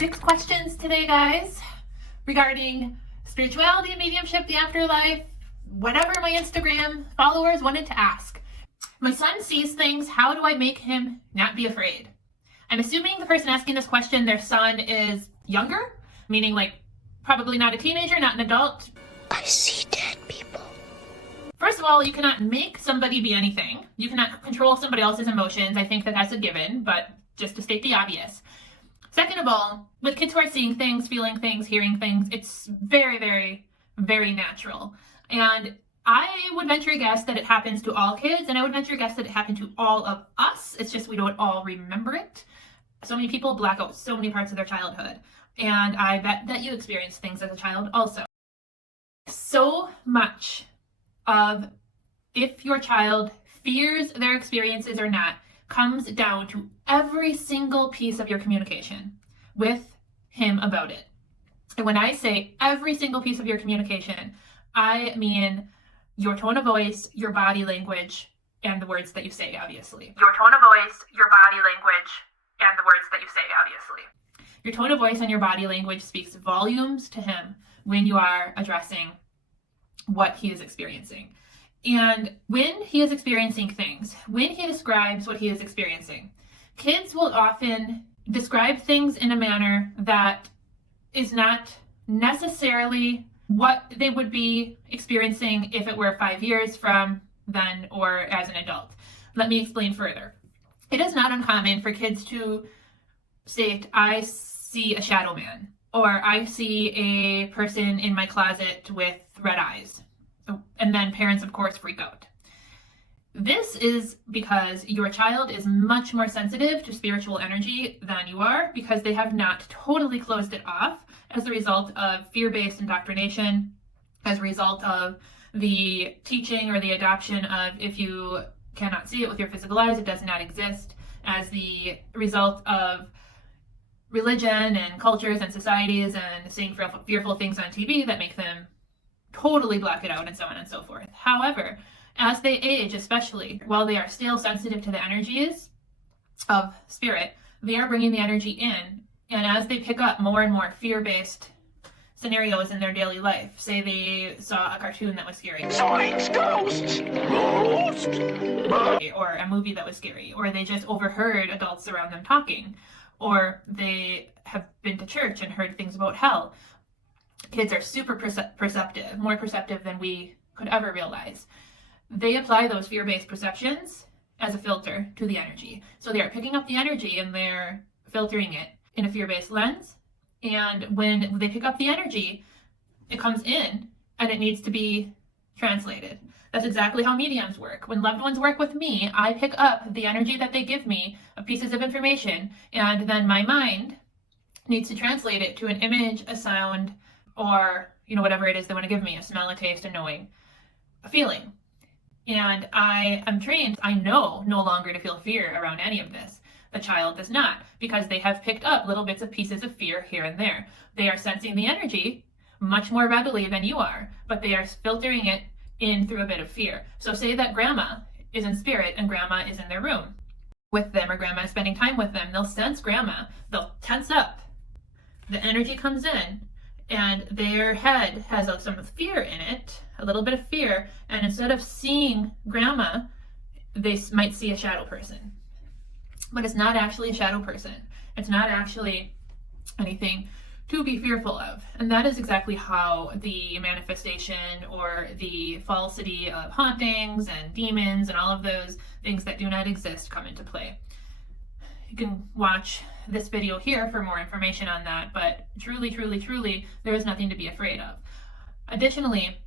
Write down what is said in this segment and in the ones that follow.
6 questions today, guys, regarding spirituality, mediumship, the afterlife, whatever my Instagram followers wanted to ask. My son sees things. How do I make him not be afraid? I'm assuming the person asking this question, their son is younger, meaning like probably not a teenager, not an adult. I see dead people. First of all, you cannot make somebody be anything. You cannot control somebody else's emotions. I think that that's a given, but just to state the obvious. Second of all, with kids who are seeing things, feeling things, hearing things, it's very, very, very natural. And I would venture a guess that it happens to all kids, and I would venture a guess that it happened to all of us. It's just we don't all remember it. So many people black out so many parts of their childhood. And I bet that you experienced things as a child also. So much of if your child fears their experiences or not comes down to every single piece of your communication with him about it. And when I say every single piece of your communication, I mean your tone of voice, your body language, and the words that you say, obviously. Your tone of voice, your body language, and the words that you say, obviously. Your tone of voice and your body language speaks volumes to him when you are addressing what he is experiencing. And when he is experiencing things, when he describes what he is experiencing, kids will often describe things in a manner that is not necessarily what they would be experiencing if it were 5 years from then or as an adult. Let me explain further. It is not uncommon for kids to state, I see a shadow man, or I see a person in my closet with red eyes. And then parents, of course, freak out. This is because your child is much more sensitive to spiritual energy than you are, because they have not totally closed it off as a result of fear-based indoctrination, as a result of the teaching or the adoption of if you cannot see it with your physical eyes, it does not exist, as the result of religion and cultures and societies and seeing fearful things on TV that make them totally block it out, and so on and so forth. However, as they age, especially while they are still sensitive to the energies of spirit, they are bringing the energy in. And as they pick up more and more fear-based scenarios in their daily life, say they saw a cartoon that was scary, Signs, ghosts, or a movie that was scary, or they just overheard adults around them talking, or they have been to church and heard things about hell. Kids are super perceptive, more perceptive than we could ever realize. They apply those fear-based perceptions as a filter to the energy. So they are picking up the energy and they're filtering it in a fear-based lens. And when they pick up the energy, it comes in and it needs to be translated. That's exactly how mediums work. When loved ones work with me, I pick up the energy that they give me of pieces of information, and then my mind needs to translate it to an image, a sound, or, whatever it is they want to give me, a smell, a taste, a knowing, a feeling. And I am trained, I know no longer to feel fear around any of this. The child does not, because they have picked up little bits of pieces of fear here and there. They are sensing the energy much more readily than you are, but they are filtering it in through a bit of fear. So say that grandma is in spirit and grandma is in their room with them, or grandma is spending time with them. They'll sense grandma, they'll tense up. The energy comes in, and their head has some fear in it, a little bit of fear, and instead of seeing grandma, they might see a shadow person. But it's not actually a shadow person. It's not actually anything to be fearful of. And that is exactly how the manifestation or the falsity of hauntings and demons and all of those things that do not exist come into play. You can watch this video here for more information on that, but truly, truly, truly, there is nothing to be afraid of. Additionally,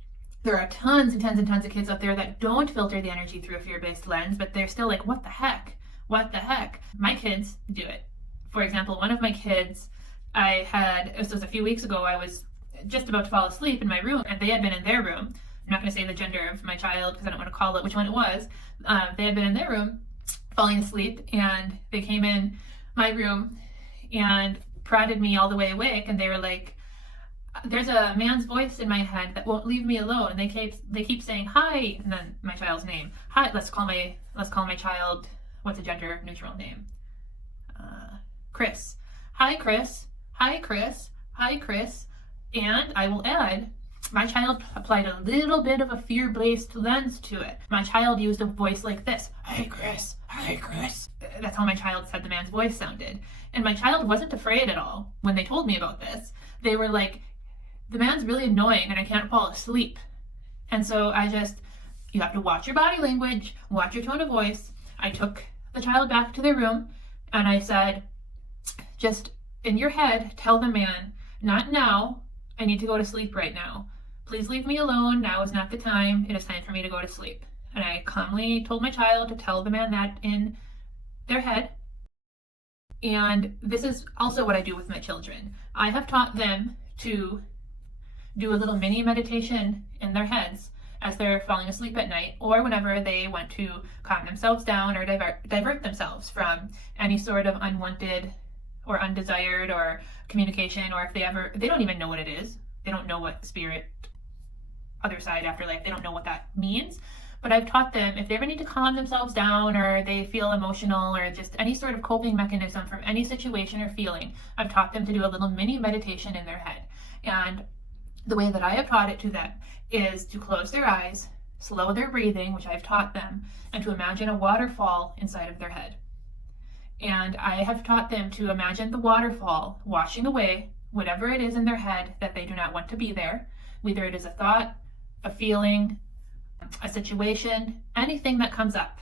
there are tons and tons and tons of kids out there that don't filter the energy through a fear-based lens, but they're still like, what the heck? What the heck? My kids do it. For example, one of my kids, this was a few weeks ago, I was just about to fall asleep in my room, and they had been in their room. I'm not going to say the gender of my child because I don't want to call it which one it was. They had been in their room, falling asleep, and they came in my room and prodded me all the way awake, and they were like, there's a man's voice in my head that won't leave me alone, and they keep saying hi, and then my child's name. Hi, let's call my child, what's a gender neutral name? Chris. Hi, Chris. hi, Chris, hi, Chris. And I will add, my child applied a little bit of a fear-based lens to it. My child used a voice like this, hi, Chris, hi, Chris. That's how my child said the man's voice sounded. And my child wasn't afraid at all when they told me about this. They were like, the man's really annoying and I can't fall asleep. And so you have to watch your body language, watch your tone of voice. I took the child back to their room and I said, just in your head, tell the man, not now, I need to go to sleep right now. Please leave me alone. Now is not the time. It is time for me to go to sleep. And I calmly told my child to tell the man that in their head. And this is also what I do with my children. I have taught them to do a little mini meditation in their heads as they're falling asleep at night, or whenever they want to calm themselves down or divert themselves from any sort of unwanted or undesired or communication, or if they don't even know what it is. They don't know what spirit, other side, afterlife, they don't know what that means. But I've taught them, if they ever need to calm themselves down or they feel emotional or just any sort of coping mechanism from any situation or feeling, I've taught them to do a little mini meditation in their head. And the way that I have taught it to them is to close their eyes, slow their breathing, which I've taught them, and to imagine a waterfall inside of their head. And I have taught them to imagine the waterfall washing away whatever it is in their head that they do not want to be there, whether it is a thought, a feeling, a situation, anything that comes up.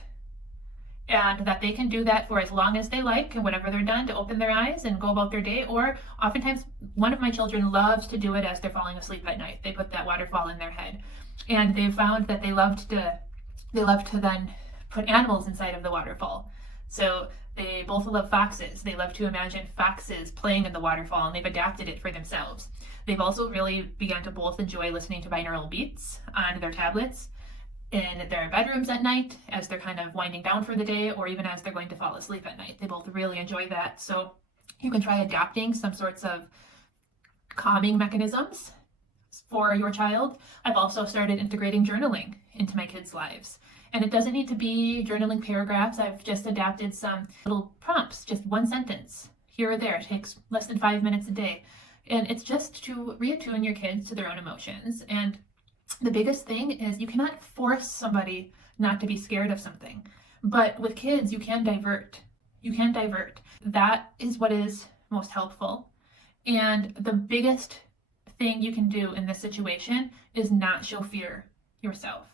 And that they can do that for as long as they like, and whenever they're done, to open their eyes and go about their day. Or oftentimes, one of my children loves to do it as they're falling asleep at night. They put that waterfall in their head. And they've found that they love to then put animals inside of the waterfall. So they both love foxes. They love to imagine foxes playing in the waterfall, and they've adapted it for themselves. They've also really begun to both enjoy listening to binaural beats on their tablets in their bedrooms at night as they're kind of winding down for the day, or even as they're going to fall asleep at night. They both really enjoy that. So you can try adapting some sorts of calming mechanisms for your child. I've also started integrating journaling into my kids' lives. And it doesn't need to be journaling paragraphs. I've just adapted some little prompts, just one sentence here or there. It takes less than 5 minutes a day. And it's just to reattune your kids to their own emotions. And the biggest thing is you cannot force somebody not to be scared of something. But with kids, you can divert. You can divert. That is what is most helpful. And the biggest thing you can do in this situation is not show fear yourself.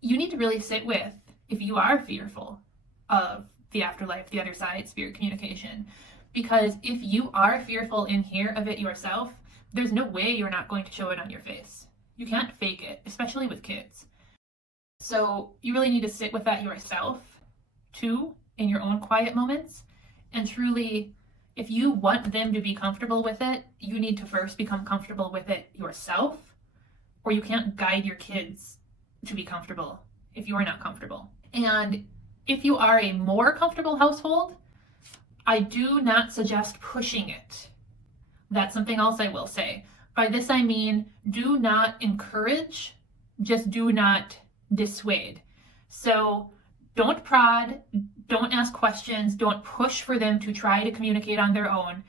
You need to really sit with, if you are fearful of the afterlife, the other side, spirit communication. Because if you are fearful in here of it yourself, there's no way you're not going to show it on your face. You can't fake it, especially with kids. So you really need to sit with that yourself, too, in your own quiet moments. And truly, if you want them to be comfortable with it, you need to first become comfortable with it yourself, or you can't guide your kids to be comfortable if you're not comfortable. And if you are a more comfortable household, I do not suggest pushing it. That's something else I will say. By this I mean, do not encourage, just do not dissuade. So don't prod, don't ask questions, don't push for them to try to communicate on their own.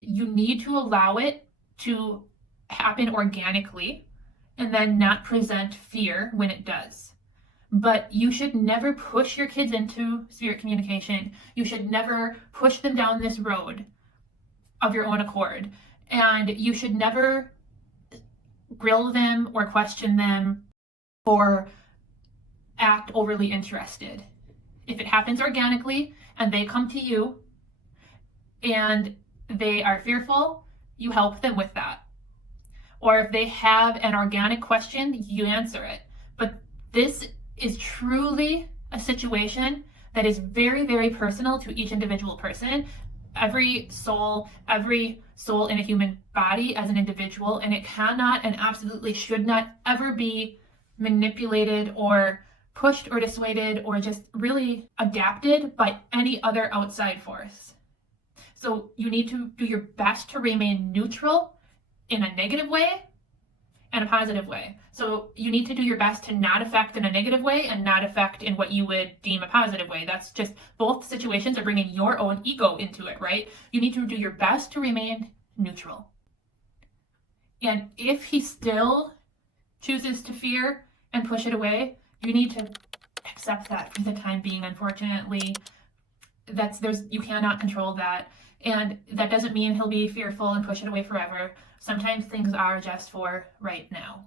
You need to allow it to happen organically and then not present fear when it does. But you should never push your kids into spirit communication. You should never push them down this road of your own accord. And you should never grill them or question them or act overly interested. If it happens organically and they come to you and they are fearful, you help them with that. Or if they have an organic question, you answer it. But this is truly a situation that is very, very personal to each individual person. Every soul in a human body as an individual, and it cannot and absolutely should not ever be manipulated or pushed or dissuaded or just really adapted by any other outside force. So you need to do your best to remain neutral in a negative way and a positive way. So you need to do your best to not affect in a negative way and not affect in what you would deem a positive way. That's just, both situations are bringing your own ego into it, right? You need to do your best to remain neutral. And if he still chooses to fear and push it away, you need to accept that for the time being. Unfortunately, you cannot control that. And that doesn't mean he'll be fearful and push it away forever. Sometimes things are just for right now.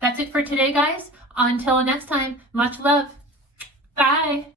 That's it for today, guys. Until next time, much love. Bye.